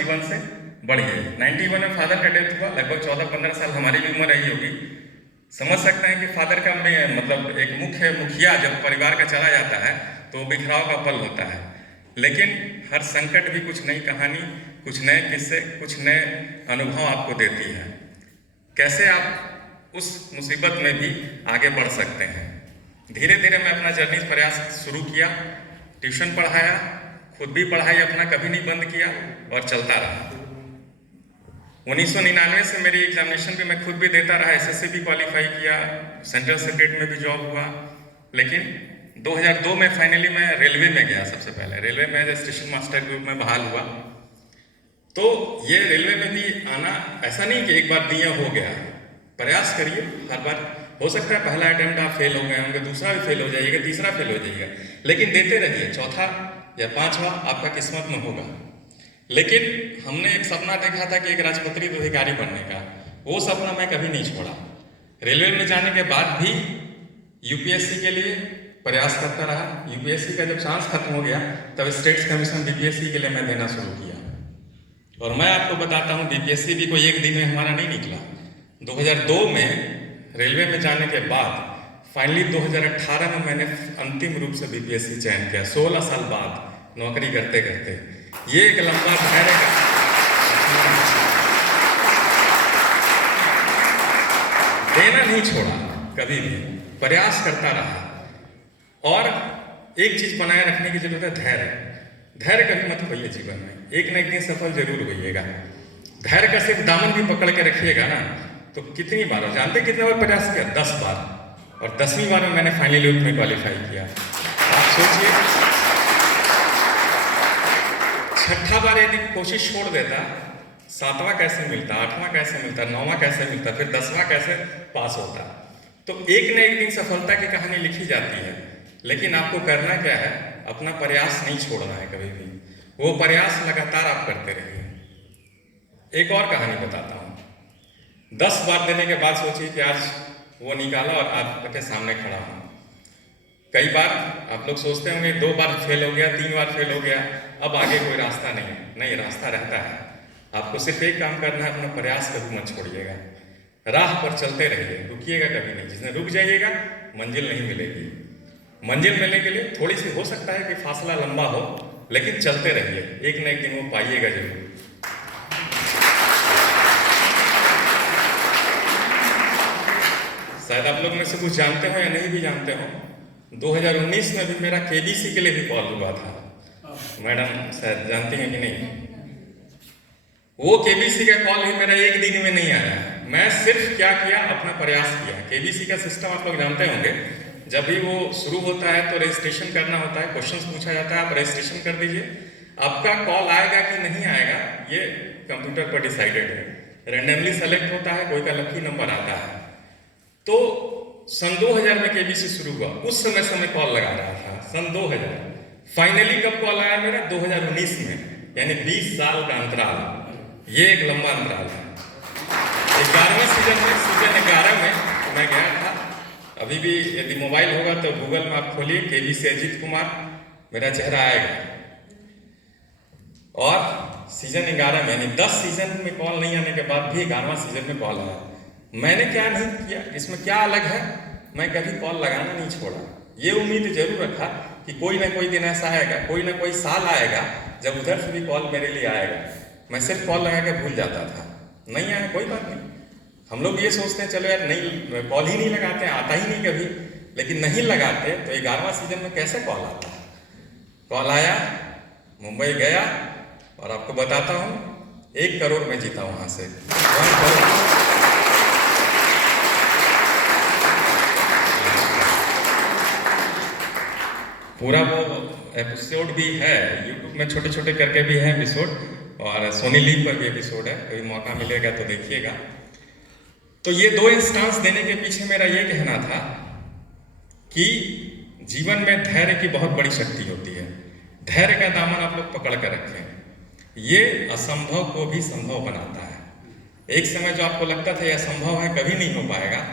जीवन से बढ़िए। 91 में फादर का डेथ हुआ, लगभग 14-15 साल हमारी भी उम्र रही होगी। समझ सकते हैं कि फादर का में मतलब एक मुखिया जब परिवार का चला जाता है तो बिखराव का पल होता है। लेकिन हर संकट भी कुछ नई कहानी, कुछ नए किस्से, कुछ नए अनुभव आपको देती है। कैसे आप उस मुसीबत में भी आगे बढ़ सकते हैं। धीरे धीरे मैं अपना जर्नी प्रयास शुरू किया, ट्यूशन पढ़ाया, खुद भी पढ़ाई अपना कभी नहीं बंद किया और चलता रहा। 1999 से मेरी एग्जामिनेशन भी मैं खुद भी देता रहा, एसएससी भी क्वालिफाई किया, सेंट्रल सेक्रेटरी में भी जॉब हुआ। लेकिन 2002 में फाइनली मैं रेलवे में गया। सबसे पहले रेलवे में एज स्टेशन मास्टर के रूप में बहाल हुआ। तो ये रेलवे में भी आना ऐसा नहीं कि एक बार दिया हो गया, प्रयास करिए हर बार। हो सकता है पहला अटेम्प्ट आप फेल हो गए होंगे, दूसरा भी फेल हो जाइएगा, तीसरा फेल हो जाइएगा, लेकिन देते रहिए, चौथा या पांचवा आपका किस्मत में होगा। लेकिन हमने एक सपना देखा था कि एक राजपत्रित अधिकारी बनने का, वो सपना मैं कभी नहीं छोड़ा। रेलवे में जाने के बाद भी यूपीएससी के लिए प्रयास करता रहा। यूपीएससी का जब चांस खत्म हो गया तब स्टेट्स कमीशन बीपीएससी के लिए मैं देना शुरू किया। और मैं आपको बताता हूँ, बीपीएससी भी कोई एक दिन में हमारा नहीं निकला। 2002 में रेलवे में जाने के बाद फाइनली 2018 में मैंने अंतिम रूप से बीपीएससी चयन किया, 16 साल बाद नौकरी करते करते। ये एक लंबा धैर्य का, देना नहीं छोड़ा, कभी भी प्रयास करता रहा। और एक चीज बनाए रखने की जरूरत है, धैर्य। धैर्य कभी मत खोइए जीवन में, एक न एक दिन सफल जरूर होइएगा। धैर्य का सिर्फ दामन भी पकड़ के रखिएगा ना, तो कितनी बार, जानते कितने बार प्रयास किया? 10 बार। और 10वीं बार में मैंने फाइनली में क्वालिफाई किया। आप सोचिए, छठा बार यदि कोशिश छोड़ देता, 7वां कैसे मिलता, 8वां कैसे मिलता, 9वां कैसे मिलता, फिर 10वां कैसे पास होता। तो एक न एक दिन सफलता की कहानी लिखी जाती है। लेकिन आपको करना क्या है, अपना प्रयास नहीं छोड़ना है कभी भी। वो प्रयास लगातार आप करते रहिए। एक और कहानी बताता हूँ। 10 बार देने के बाद सोचिए कि आज वो निकाला और आपके सामने खड़ा हूँ। कई बार आप लोग सोचते होंगे 2 बार फेल हो गया, 3 बार फेल हो गया, अब आगे कोई रास्ता नहीं। नहीं, रास्ता रहता है। आपको सिर्फ एक काम करना है, अपना प्रयास कभी मत छोड़िएगा। राह पर चलते रहिए, रुकिएगा कभी नहीं। जिसने रुक जाइएगा मंजिल नहीं मिलेगी। मंजिल मिलने के लिए थोड़ी सी हो सकता है कि फासला लंबा हो, लेकिन चलते रहिए, एक न एक दिन वो पाइएगा जरूर। शायद आप लोग में से कुछ जानते हो या नहीं भी जानते हो, 2019 में भी मेरा केबीसी के लिए भी कॉल हुआ था। मैडम शायद जानती हैं कि नहीं? वो केबीसी का कॉल भी मेरा एक दिन में नहीं आया। मैं सिर्फ क्या किया, अपना प्रयास किया। केबीसी का सिस्टम आप लोग जानते होंगे, जब भी वो शुरू होता है तो रजिस्ट्रेशन करना होता है, क्वेश्चंस पूछा जाता है, आप रजिस्ट्रेशन कर दीजिए। आपका कॉल आएगा कि नहीं आएगा ये कंप्यूटर पर डिसाइडेड है। रैंडमली सेलेक्ट होता है, कोई का लकी नंबर आता है। तो सन 2000 में केबीसी शुरू हुआ, उस समय कॉल लगा रहा था, सन 2000। फाइनली कब कॉल आया मेरा? 2019 में, यानी 20 साल का अंतराल। ये एक लंबा अंतराल है। 11वें सीजन में, सीजन 11 में मैं गया था। अभी भी यदि मोबाइल होगा तो गूगल में आप खोलिए, केबीसी अजीत कुमार, मेरा चेहरा आएगा। और सीजन 11 में, यानी 10 सीजन में कॉल नहीं आने के बाद भी 11वां सीजन में कॉल आया। मैंने क्या नहीं किया, इसमें क्या अलग है? मैं कभी कॉल लगाना नहीं छोड़ा। ये उम्मीद जरूर रखा कि कोई ना कोई दिन ऐसा आएगा, कोई ना कोई साल आएगा जब उधर से भी कॉल मेरे लिए आएगा। मैं सिर्फ कॉल लगा के भूल जाता था। नहीं आया कोई बात नहीं। हम लोग ये सोचते हैं चलो यार नहीं, कॉल ही नहीं लगाते, आता ही नहीं कभी। लेकिन नहीं लगाते तो 11वां सीजन में कैसे कॉल आता है? कॉल आया, मुंबई गया, और आपको बताता हूँ 1 करोड़ में जीता वहां से। पूरा वो एपिसोड भी है यूट्यूब में, छोटे छोटे करके भी है एपिसोड, और सोनी लीव पर भी एपिसोड है। कभी मौका मिलेगा तो देखिएगा। तो ये 2 इंस्टांस देने के पीछे मेरा ये कहना था कि जीवन में धैर्य की बहुत बड़ी शक्ति होती है। धैर्य का दामन आप लोग पकड़ कर रखें। ये असंभव को भी संभव बनाता है। एक समय जो आपको लगता था यह असंभव है, कभी नहीं हो पाएगा,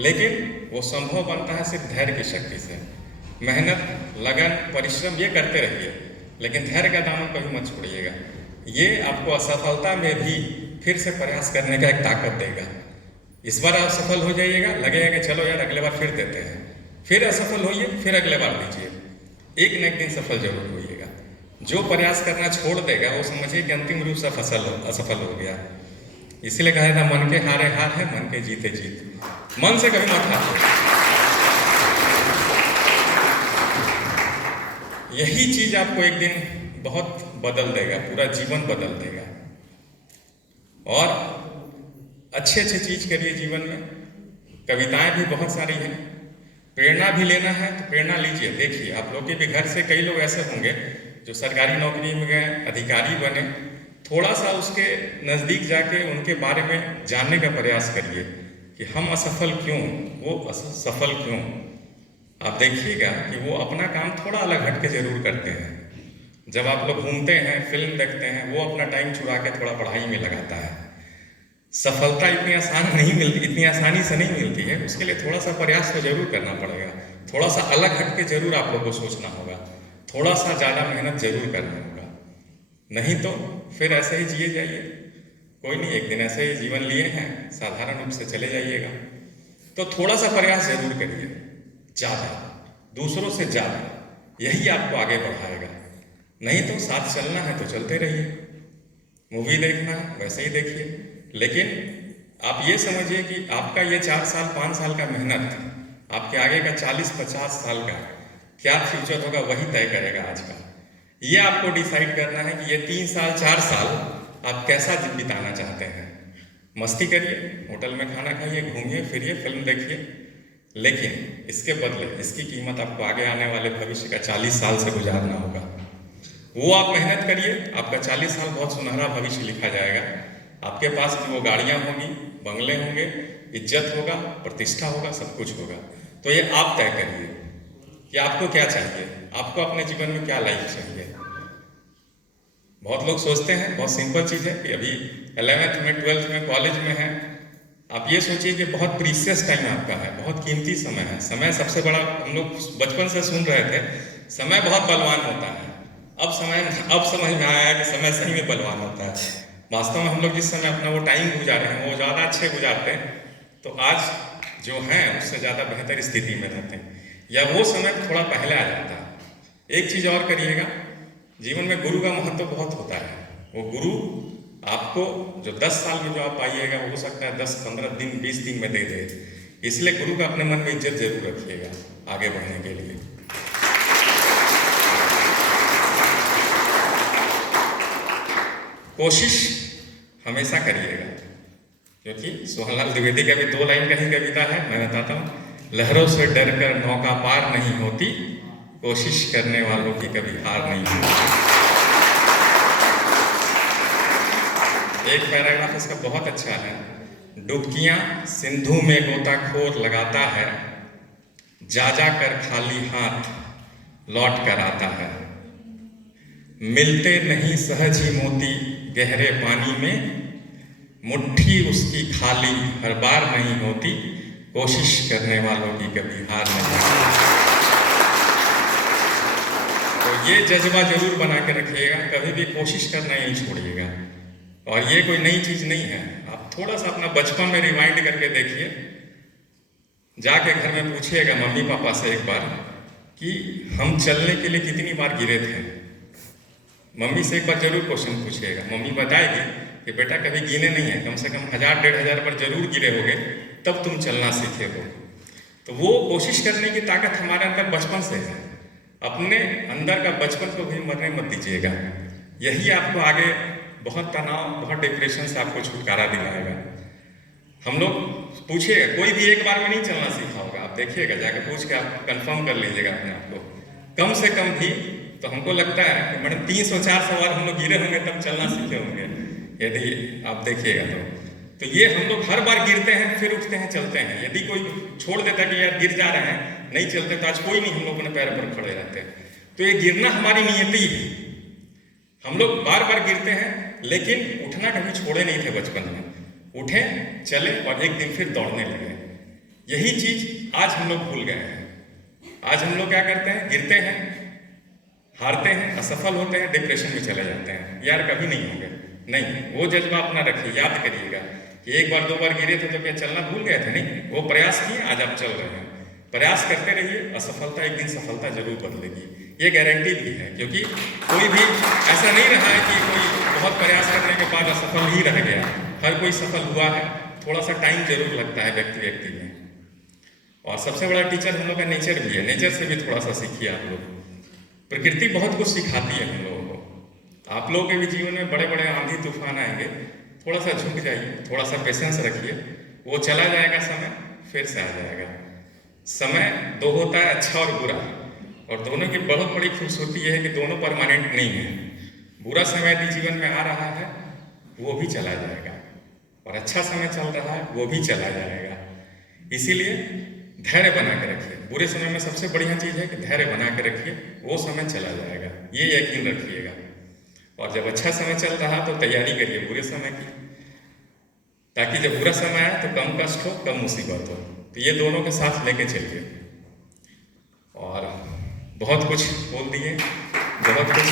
लेकिन वो संभव बनता है सिर्फ धैर्य की शक्ति से। मेहनत, लगन, परिश्रम ये करते रहिए, लेकिन धैर्य का दामन कभी मत छोड़िएगा। ये आपको असफलता में भी फिर से प्रयास करने का एक ताकत देगा। इस बार आप सफल हो जाइएगा, लगेगा कि चलो यार अगले बार फिर देते हैं, फिर असफल होइए, फिर अगले बार दीजिए, एक न एक दिन सफल जरूर होइएगा। जो प्रयास करना छोड़ देगा वो समझिए कि अंतिम रूप से असफल हो गया। इसीलिए कहा था मन के हारे हार है, मन के जीते जीत। मन से कभी मत हारिए। यही चीज आपको एक दिन बहुत बदल देगा, पूरा जीवन बदल देगा। और अच्छे अच्छे चीज करिए जीवन में। कविताएं भी बहुत सारी हैं, प्रेरणा भी लेना है तो प्रेरणा लीजिए। देखिए आप लोग के भी घर से कई लोग ऐसे होंगे जो सरकारी नौकरी में गए, अधिकारी बने, थोड़ा सा उसके नज़दीक जाके उनके बारे में जानने का प्रयास करिए कि हम असफल क्यों, वो सफल क्यों। आप देखिएगा कि वो अपना काम थोड़ा अलग हट के जरूर करते हैं। जब आप लोग घूमते हैं, फिल्म देखते हैं, वो अपना टाइम चुरा के थोड़ा पढ़ाई में लगाता है। सफलता इतनी आसान नहीं मिलती, इतनी आसानी से नहीं मिलती है। उसके लिए थोड़ा सा प्रयास तो जरूर करना पड़ेगा, थोड़ा सा अलग हट के जरूर आप लोग को सोचना होगा, थोड़ा सा ज़्यादा मेहनत जरूर करना होगा। नहीं तो फिर ऐसे ही जिए जाइए। कोई नहीं, एक दिन ऐसे ही जीवन लिए हैं, साधारण रूप से चले जाइएगा। तो थोड़ा सा प्रयास जरूर करिए, ज़्यादा, दूसरों से ज़्यादा, यही आपको आगे बढ़ाएगा। नहीं तो साथ चलना है तो चलते रहिए, मूवी देखना है वैसे ही देखिए, लेकिन आप ये समझिए कि आपका ये 4 साल 5 साल का मेहनत आपके आगे का 40-50 साल का क्या फ्यूचर होगा वही तय करेगा आज का। ये आपको डिसाइड करना है कि ये 3 साल 4 साल आप कैसा बिताना चाहते हैं। मस्ती करिए, होटल में खाना खाइए, घूमिए फिरिए, फिल्म देखिए, लेकिन इसके बदले इसकी कीमत आपको आगे आने वाले भविष्य का 40 साल से गुजारना होगा। वो आप मेहनत करिए, आपका 40 साल बहुत सुनहरा भविष्य लिखा जाएगा। आपके पास भी वो गाड़ियाँ होंगी, बंगले होंगे, इज्जत होगा, प्रतिष्ठा होगा, सब कुछ होगा। तो ये आप तय करिए कि आपको क्या चाहिए, आपको अपने जीवन में क्या लाइफ चाहिए। बहुत लोग सोचते हैं, बहुत सिंपल चीज़ है कि अभी 11th में 12th में कॉलेज में है, आप ये सोचिए कि बहुत प्रीशियस टाइम आपका है, बहुत कीमती समय है। समय सबसे बड़ा, हम लोग बचपन से सुन रहे थे समय बहुत बलवान होता है। अब समझ में आया कि समय सही में बलवान होता है। वास्तव में हम लोग जिस समय अपना वो टाइम गुजारे हैं वो ज़्यादा अच्छे गुजारते हैं, तो आज जो हैं उससे ज़्यादा बेहतर स्थिति में रहते हैं, या वो समय थोड़ा पहले आ जाता है। एक चीज़ और करिएगा, जीवन में गुरु का महत्व बहुत होता है। वो गुरु आपको जो 10 साल में जो आप पाइएगा वो हो सकता है 10-15 दिन 20 दिन में दे दे। इसलिए गुरु का अपने मन में इज्जत जरूर रखिएगा आगे बढ़ने के लिए। कोशिश हमेशा करिएगा, क्योंकि सोहनलाल द्विवेदी का भी 2 लाइन का ही कविता है, मैं बताता हूँ। लहरों से डरकर नौका पार नहीं होती, कोशिश करने वालों की कभी हार नहीं होती। एक पैराग्राफ इसका बहुत अच्छा है। डुबकियां सिंधु में गोताखोर लगाता है, जा जा कर खाली हाथ लौट कर आता है। मिलते नहीं सहज ही मोती गहरे पानी में, मुट्ठी उसकी खाली हर बार नहीं होती, कोशिश करने वालों की कभी हार नहीं होती। तो ये जज्बा जरूर बना के रखिएगा, कभी भी कोशिश करना नहीं छोड़िएगा। और ये कोई नई चीज नहीं है, आप थोड़ा सा अपना बचपन में रिवाइंड करके देखिए, जाके घर में पूछिएगा मम्मी पापा से एक बार कि हम चलने के लिए कितनी बार गिरे थे। मम्मी से एक बार जरूर क्वेश्चन पूछिएगा, मम्मी बताएगी कि बेटा कभी गिने नहीं है, कम से कम 1000-1500 बार जरूर गिरे होगे, तब तुम चलना सीखे हो। तो वो कोशिश करने की ताकत हमारे अंदर बचपन से है। अपने अंदर का बचपन को भी मरने मत दीजिएगा, यही आपको आगे बहुत तनाव, बहुत डिप्रेशन से आपको छुटकारा दिलाएगा। हम लोग पूछिएगा, कोई भी एक बार में नहीं चलना सीखा होगा, आप देखिएगा, जाके पूछ के आप कंफर्म कर लीजिएगा अपने आप को। कम से कम भी तो हमको लगता है कि मैडम 300-400 बार हम लोग गिरे होंगे तब चलना सीखे होंगे, यदि आप देखिएगा तो ये हम लोग हर बार गिरते हैं, फिर उठते हैं, चलते हैं। यदि कोई छोड़ देता कि यार गिर जा रहे हैं, नहीं चलते, तो आज कोई नहीं हम लोग अपने पैर पर खड़े रहते। तो ये गिरना हमारी नियति है। हम लोग बार बार गिरते हैं, लेकिन उठना कभी छोड़े नहीं थे बचपन में। उठे, चले और एक दिन फिर दौड़ने लगे। यही चीज आज हम लोग भूल गए हैं। आज हम लोग क्या करते हैं, गिरते हैं, हारते हैं, असफल होते हैं, डिप्रेशन में चले जाते हैं, यार कभी नहीं होंगे। नहीं, वो जज्बा अपना रखिए, याद करिएगा कि एक बार दो बार गिरे थे तो क्या चलना भूल गए थे? नहीं, वो प्रयास किए, आज आप चल रहे हैं। प्रयास करते रहिए, असफलता एक दिन सफलता जरूर बदलेगी, ये गारंटी भी है। क्योंकि कोई भी ऐसा नहीं रहा है कि कोई बहुत प्रयास करने के बाद असफल ही रह गया, हर कोई सफल हुआ है। थोड़ा सा टाइम जरूर लगता है व्यक्ति में। और सबसे बड़ा टीचर हम लोग का नेचर भी है, नेचर से भी थोड़ा सा सीखिए आप लोग। प्रकृति बहुत कुछ सिखाती है हम लोगों को। आप लोगों के भी जीवन में बड़े बड़े आंधी तूफान आएंगे, थोड़ा सा झुक जाइए, थोड़ा सा पेशेंस रखिए, वो चला जाएगा समय, फिर से आ जाएगा। समय दो होता है, अच्छा और बुरा, और दोनों की बहुत बड़ी खूबसूरती यह है कि दोनों परमानेंट नहीं है। बुरा समय यदि जीवन में आ रहा है वो भी चला जाएगा, और अच्छा समय चल रहा है वो भी चला जाएगा। इसीलिए धैर्य बना के रखिए। बुरे समय में सबसे बढ़िया चीज़ है कि धैर्य बना के रखिए, वो समय चला जाएगा, ये यकीन रखिएगा। और जब अच्छा समय चल रहा तो तैयारी करिए बुरे समय की, ताकि जब बुरा समय आए तो कम कष्ट हो, कम मुसीबत हो। तो ये दोनों के साथ लेके चलिए। और बहुत कुछ बोल दिए, बहुत कुछ